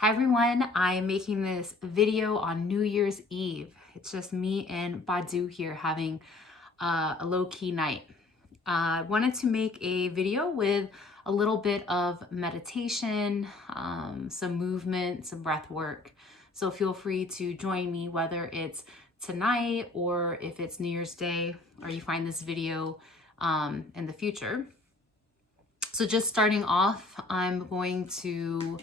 Hi everyone, I am making this video on New Year's Eve. It's just me and Badu here having a low-key night. I wanted to make a video with a little bit of meditation, some movement, some breath work. So feel free to join me whether it's tonight or if it's New Year's Day or you find this video in the future. So just starting off, I'm going to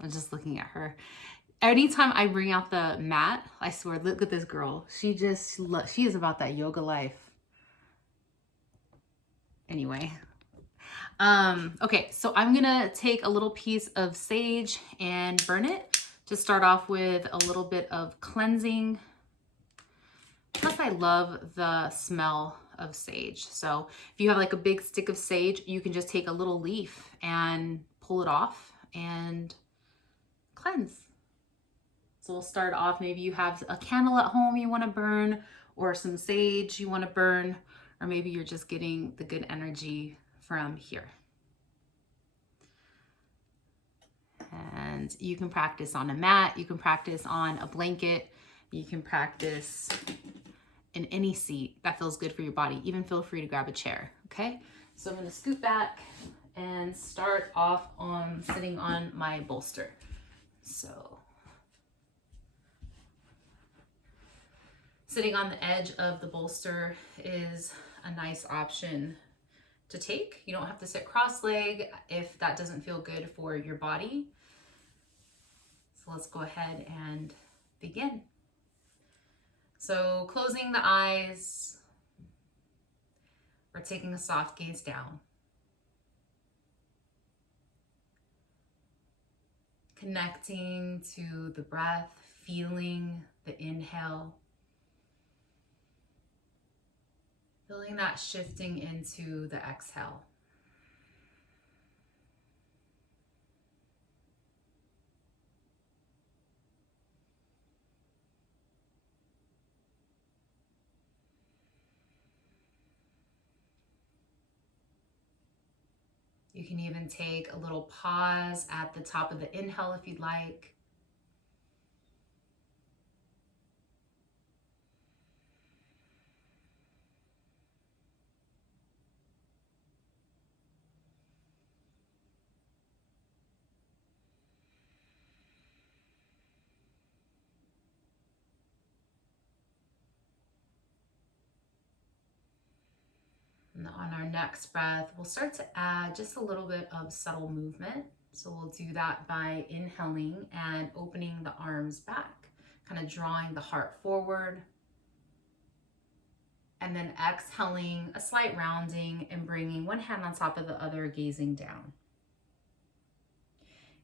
I'm just looking at her. Anytime I bring out the mat, I swear, look at this girl. She is about that yoga life. Anyway. Okay, so I'm gonna take a little piece of sage and burn it to start off with a little bit of cleansing. Plus I love the smell of sage. So if you have like a big stick of sage, you can just take a little leaf and pull it off and cleanse. So we'll start off, maybe you have a candle at home you want to burn, or some sage you want to burn, or maybe you're just getting the good energy from here. And you can practice on a mat, you can practice on a blanket, you can practice in any seat that feels good for your body. Even feel free to grab a chair, okay? So I'm gonna scoot back and start off on sitting on my bolster. So sitting on the edge of the bolster is a nice option to take. You don't have to sit cross-legged if that doesn't feel good for your body. So let's go ahead and begin. So closing the eyes, we're taking a soft gaze down. Connecting to the breath, feeling the inhale. Feeling that shifting into the exhale. You can even take a little pause at the top of the inhale if you'd like. And on our next breath, we'll start to add just a little bit of subtle movement. So we'll do that by inhaling and opening the arms back, kind of drawing the heart forward. And then exhaling, a slight rounding and bringing one hand on top of the other, gazing down.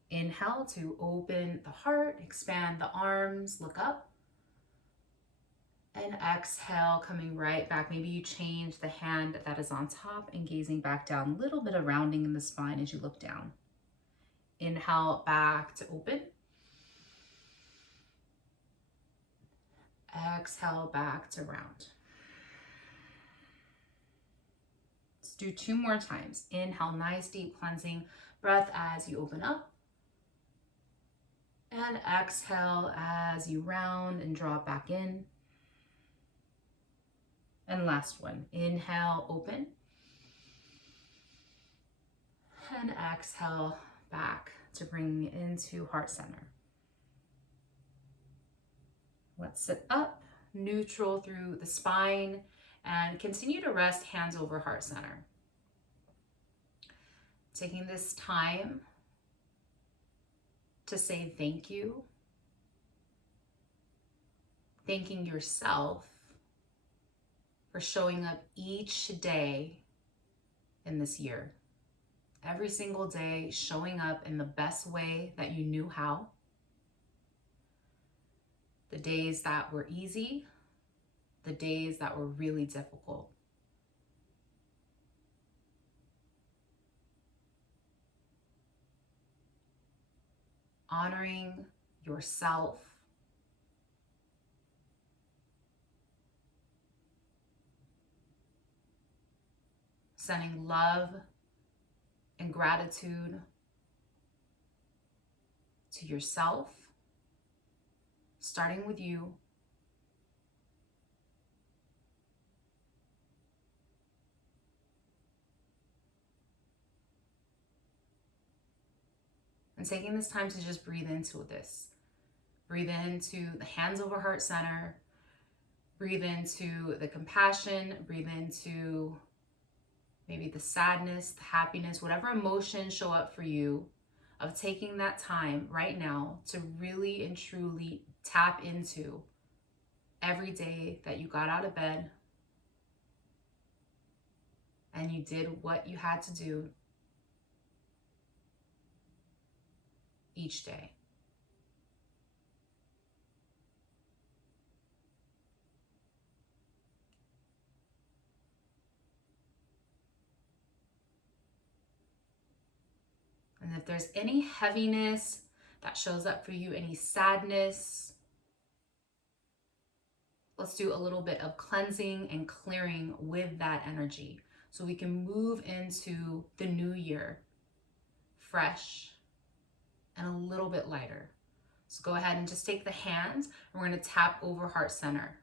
Inhale to open the heart, expand the arms, look up. And exhale, coming right back. Maybe you change the hand that is on top and gazing back down. A little bit of rounding in the spine as you look down. Inhale, back to open. Exhale, back to round. Let's do 2 more times. Inhale, nice deep cleansing breath as you open up. And exhale as you round and draw it back in. And last one, inhale, open. And exhale back to bring into heart center. Let's sit up, neutral through the spine, and continue to rest hands over heart center. Taking this time to say thank you. Thanking yourself for showing up each day in this year. Every single day, showing up in the best way that you knew how. The days that were easy, the days that were really difficult. Honoring yourself. Sending love and gratitude to yourself, starting with you. And taking this time to just breathe into this. Breathe into the hands over heart center. Breathe into the compassion. Breathe into maybe the sadness, the happiness, whatever emotions show up for you, of taking that time right now to really and truly tap into every day that you got out of bed and you did what you had to do each day. And if there's any heaviness that shows up for you, any sadness, let's do a little bit of cleansing and clearing with that energy so we can move into the new year fresh and a little bit lighter. So go ahead and just take the hands and we're going to tap over heart center.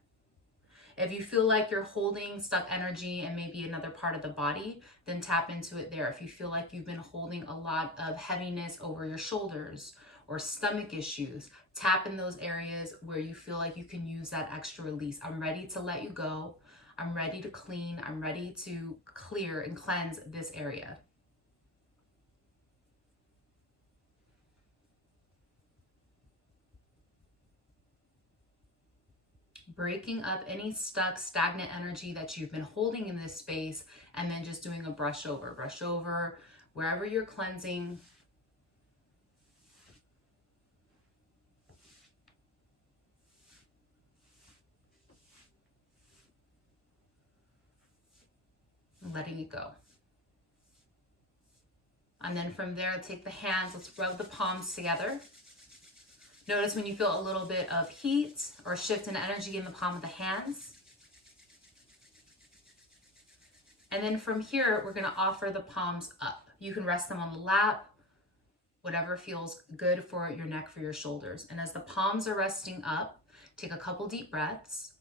If you feel like you're holding stuck energy in maybe another part of the body, then tap into it there. If you feel like you've been holding a lot of heaviness over your shoulders or stomach issues, tap in those areas where you feel like you can use that extra release. I'm ready to let you go. I'm ready to clean. I'm ready to clear and cleanse this area. Breaking up any stuck, stagnant energy that you've been holding in this space, and then just doing a brush over. Brush over wherever you're cleansing. And letting it go. And then from there, take the hands, let's rub the palms together. Notice when you feel a little bit of heat or shift in energy in the palm of the hands. And then from here, we're gonna offer the palms up. You can rest them on the lap, whatever feels good for your neck, for your shoulders. And as the palms are resting up, take a couple deep breaths.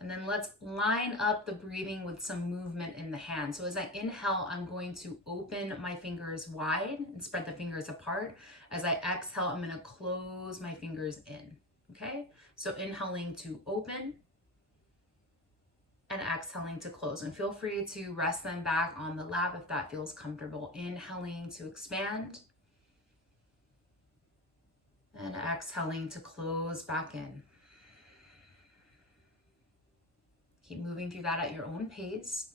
And then let's line up the breathing with some movement in the hand. So as I inhale, I'm going to open my fingers wide and spread the fingers apart. As I exhale, I'm gonna close my fingers in, okay? So inhaling to open and exhaling to close. And feel free to rest them back on the lap if that feels comfortable. Inhaling to expand and exhaling to close back in. Keep moving through that at your own pace.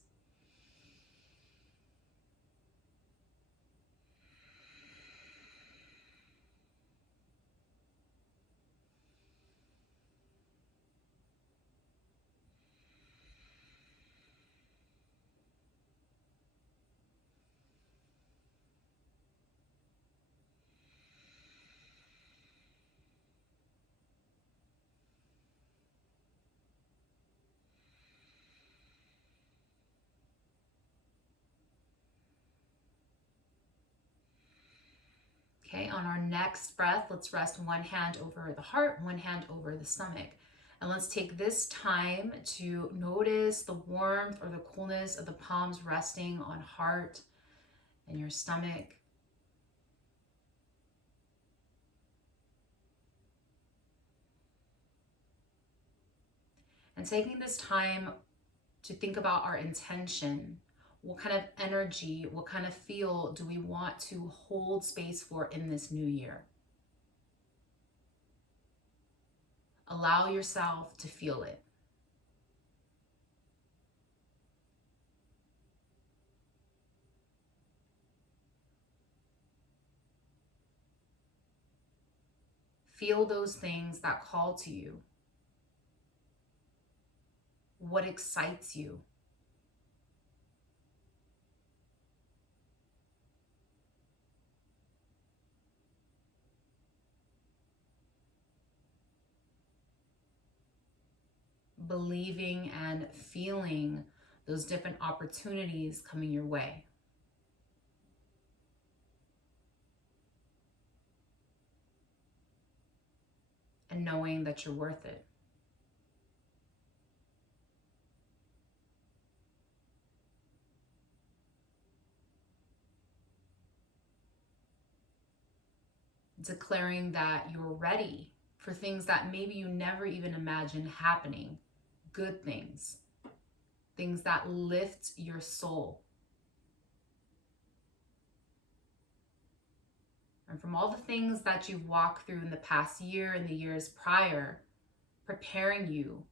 Okay, on our next breath, let's rest one hand over the heart, one hand over the stomach. And let's take this time to notice the warmth or the coolness of the palms resting on heart and your stomach. And taking this time to think about our intention. What kind of energy, what kind of feel do we want to hold space for in this new year? Allow yourself to feel it. Feel those things that call to you. What excites you? believing and feeling those different opportunities coming your way. And knowing that you're worth it. Declaring that you're ready for things that maybe you never even imagined happening. Good things. Things that lift your soul. And from all the things that you've walked through in the past year and the years prior, preparing you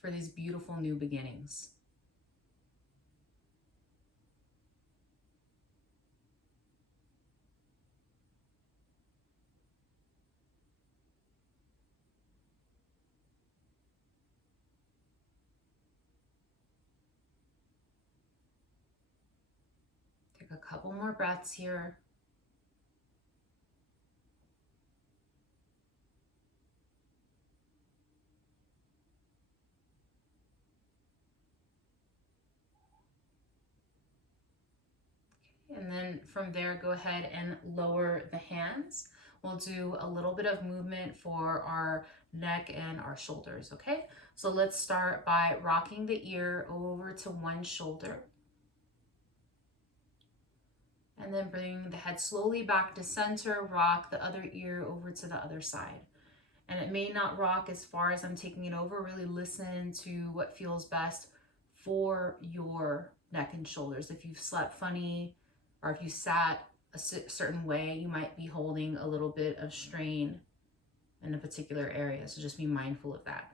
for these beautiful new beginnings. Take a couple more breaths here. And then from there, go ahead and lower the hands. We'll do a little bit of movement for our neck and our shoulders, okay? So let's start by rocking the ear over to one shoulder. And then bring the head slowly back to center, rock the other ear over to the other side. And it may not rock as far as I'm taking it over. Really listen to what feels best for your neck and shoulders. If you've slept funny or if you sat a certain way, you might be holding a little bit of strain in a particular area. So just be mindful of that.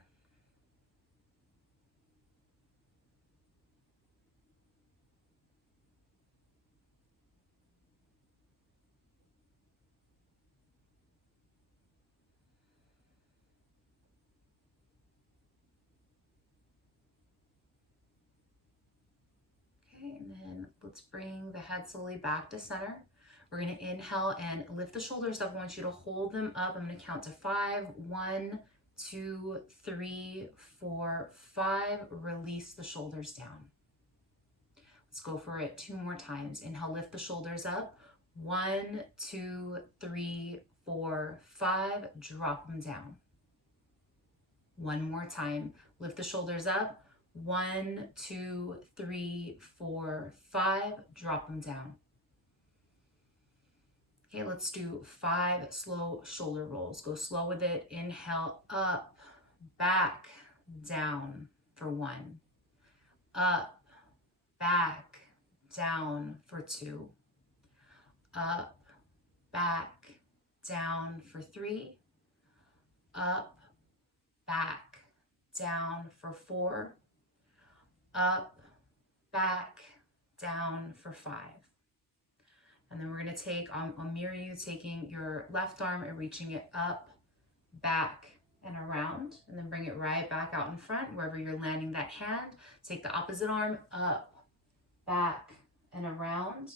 And then let's bring the head slowly back to center. We're going to inhale and lift the shoulders up. I want you to hold them up. I'm going to count to 5. 1, 2, 3, 4, 5. Release the shoulders down. Let's go for it 2 more times. Inhale, lift the shoulders up. 1, 2, 3, 4, 5. Drop them down. 1 more time. Lift the shoulders up. 1, 2, 3, 4, 5. Drop them down. Okay, let's do 5 slow shoulder rolls. Go slow with it. Inhale, up, back, down for 1. Up, back, down for 2. Up, back, down for 3. Up, back, down for 4. Up, back, down for 5. And then we're going to take, I'll mirror you, taking your left arm and reaching it up, back, and around. And then bring it right back out in front, wherever you're landing that hand. Take the opposite arm, up, back, and around.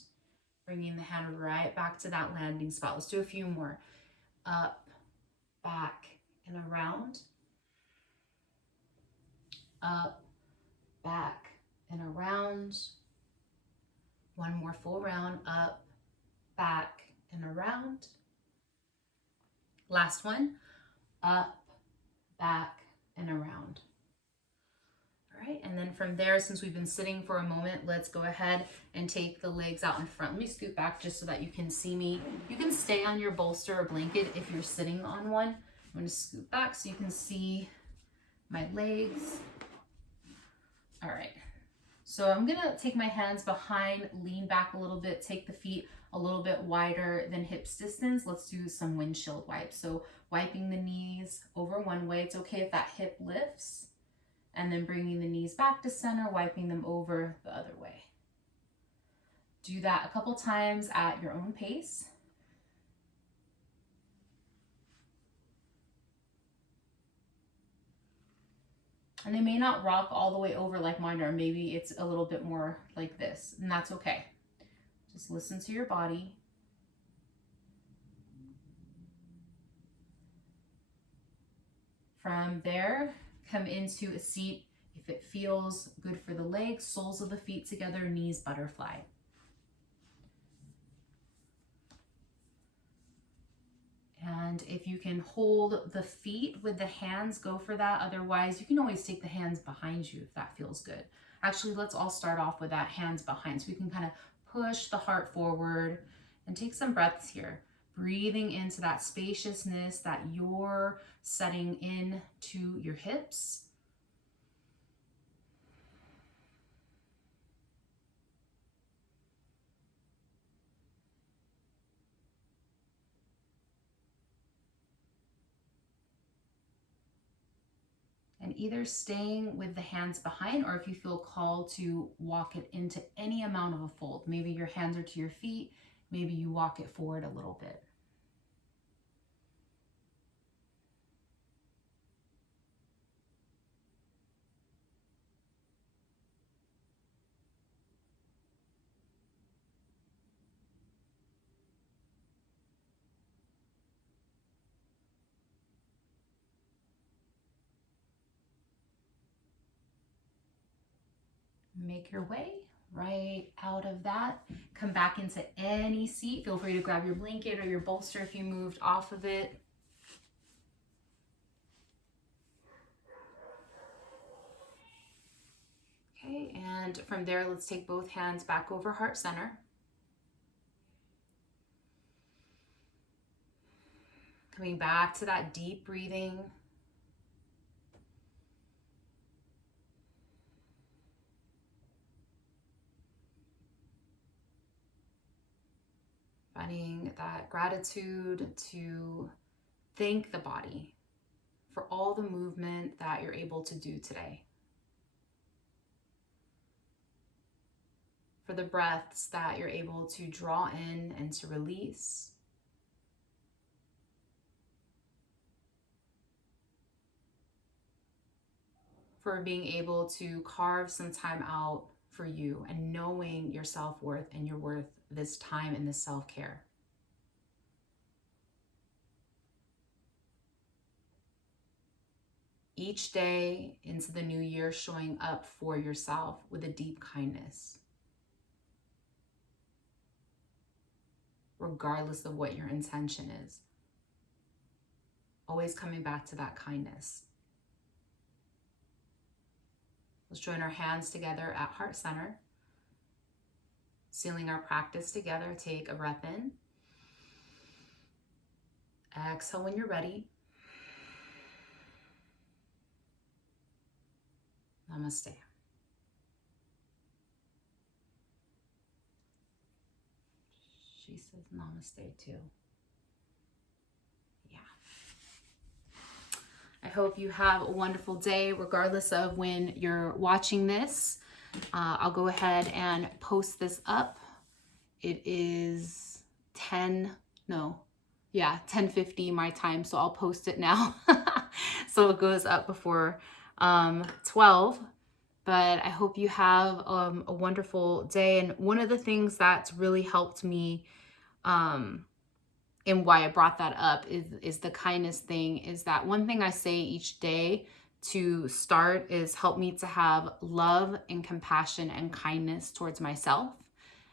Bringing the hand right back to that landing spot. Let's do a few more. Up, back, and around. Up, back, and around. 1 more full round. Up, back, and around. Last one. Up, back, and around. All right, and then from there, since we've been sitting for a moment, let's go ahead and take the legs out in front. Let me scoot back just so that you can see me. You can stay on your bolster or blanket if you're sitting on one. I'm going to scoot back so you can see my legs. All right, so I'm going to take my hands behind, lean back a little bit, take the feet a little bit wider than hips distance. Let's do some windshield wipes. So wiping the knees over one way. It's okay if that hip lifts. And then bringing the knees back to center, wiping them over the other way. Do that a couple times at your own pace. And they may not rock all the way over like mine are. Maybe it's a little bit more like this, and that's okay. Just listen to your body. From there, come into a seat. If it feels good for the legs, soles of the feet together, knees butterfly. And if you can hold the feet with the hands, go for that. Otherwise, you can always take the hands behind you if that feels good. Actually, let's all start off with that hands behind, so we can kind of push the heart forward and take some breaths here. Breathing into that spaciousness that you're setting into your hips. And either staying with the hands behind, or if you feel called to walk it into any amount of a fold. Maybe your hands are to your feet, maybe you walk it forward a little bit. Make your way right out of that. Come back into any seat. Feel free to grab your blanket or your bolster if you moved off of it. Okay, and from there, let's take both hands back over heart center. Coming back to that deep breathing. Finding that gratitude to thank the body for all the movement that you're able to do today. For the breaths that you're able to draw in and to release. For being able to carve some time out for you and knowing your self-worth and your worth this time and this self-care. Each day into the new year, showing up for yourself with a deep kindness, regardless of what your intention is. Always coming back to that kindness. Let's join our hands together at heart center. Sealing our practice together, take a breath in. Exhale when you're ready. Namaste. She says namaste too. Yeah. I hope you have a wonderful day, regardless of when you're watching this. I'll go ahead and post this up. It is 10:50 my time, so I'll post it now. So it goes up before 12. But I hope you have a wonderful day. And one of the things that's really helped me and why I brought that up is the kindness thing, is that one thing I say each day to start is help me to have love and compassion and kindness towards myself,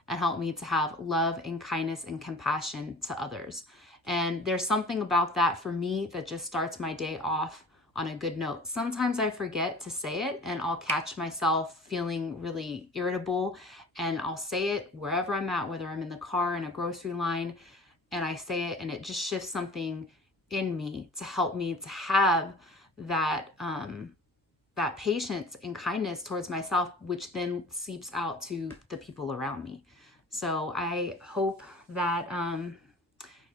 and help me to have love and kindness and compassion to others. And there's something about that for me that just starts my day off on a good note. Sometimes I forget to say it and I'll catch myself feeling really irritable, and I'll say it wherever I'm at, whether I'm in the car, in a grocery line, and I say it and it just shifts something in me to help me to have that that patience and kindness towards myself, which then seeps out to the people around me. So I hope that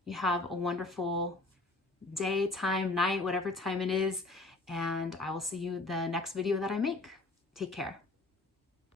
you have a wonderful day, time, night, whatever time it is, and I will see you the next video that I make. Take care.